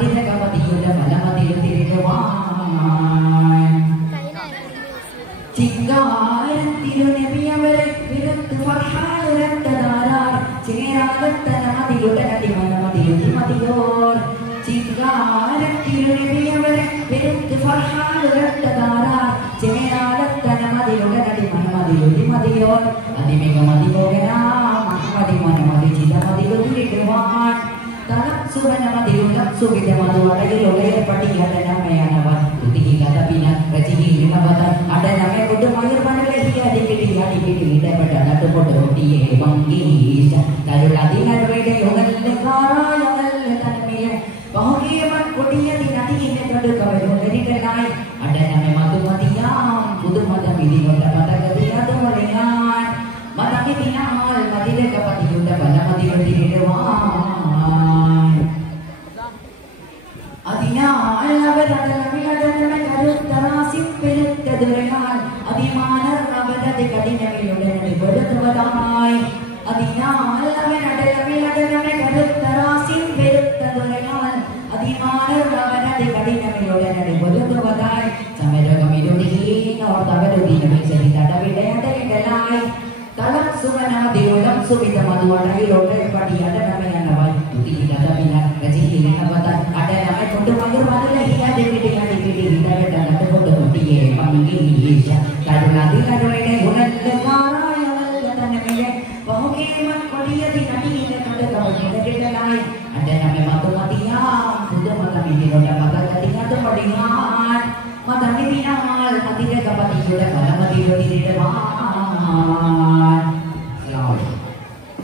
മതിരകപതിയുടെ ഫലമതിരുത്തിടുവാൻ ചിങ്കാരത്തിരുനബിയവരെ വിരുത്ത് ഫർഹാരത്തനാരാർ ചേരാകത്തന മതിലുടനടി മനമതിരുതി മതിയോർ ചിങ്കാരത്തിരുനബിയവരെ വിരുത്ത് ഫർഹാരത്തനാരാർ ചേരാകത്തന മതിലുടനടി മനമതിരുതി മതിയോർ അതിമിക മതിപോകനാ മഹമതി മനമതി ചിതമതിലുതിടുവാൻ സുഖിത മധുവടയിലുളയ പടിയടനമയനവൻ ഉദിഹികതപിന രചിഹിനവത അടനമെ കുടുമയർ പണലഹി അടിപിടി അടിപിടി ഇടപെട്ട നട്ടുപൊട്ട് ഒട്ടിയേ വങ്കീശ തരുളതിനരുടെ യുഗല്ലെ കാറായുഗല്ലെ തന്മിലെ ബഹുകീയമൻ കൊടിയതിനടിയിനെ തടുക്കവരുള്ളരികളായി അടനമെ മധുമതിയാം പുതുമതമിതിനുള്ള പതകതിയതുമൊഴിയാൻ മതമിതിനാൽ മതിരകപതിയുടെ ഫലമതിരുത്തിടുവാൻ അതിനാൽ അവരടലമിലടലമെ കരുത്തറാസിൻ പെരുത്തതുരയാൽ അതിമാനർ അവരത് കഠിനമിലുടനടി വെറുതുവതായി അതിനാൽ അവരടലമിലടലമെ കരുത്തറാസിൻ പെരുത്തതുരയാൽ അതിമാനർ അവരത് കഠിനമിലുടനടി വെറുതുവതായി സമരകമിരുടീനോർത്തവരുടീനമിച്ചതി തടവിടയടലിടലായി തളം സുവനമതിയുളം സുവിധ മധുവടയിലൊടെ പടിയടനമയനവായി തുതിയിലതമിന രചിയിലിനവത അടനമെ കൊണ്ട് മധുർമധുലഹി അടിപിടി അടിപിടി ഇടപെട്ട നട്ടുകൊണ്ട് കൊണ്ടിയേ മങ്കീശ കരുണതികളുടെ ഉണല്ല് കാറായവല്ല തന്നമിലെ ബഹുകേമൻ കൊടിയതിനടിയിലെ കടുകവനിടകിടലായി അടനമെ മധുമതിയാം പുതുമതമിതിലുള്ള മതകടിയത് പടിയാൻ മതമിതിനാൽ മതിരകപതിയുടെ ഫലമതിരുതിടുവാൻ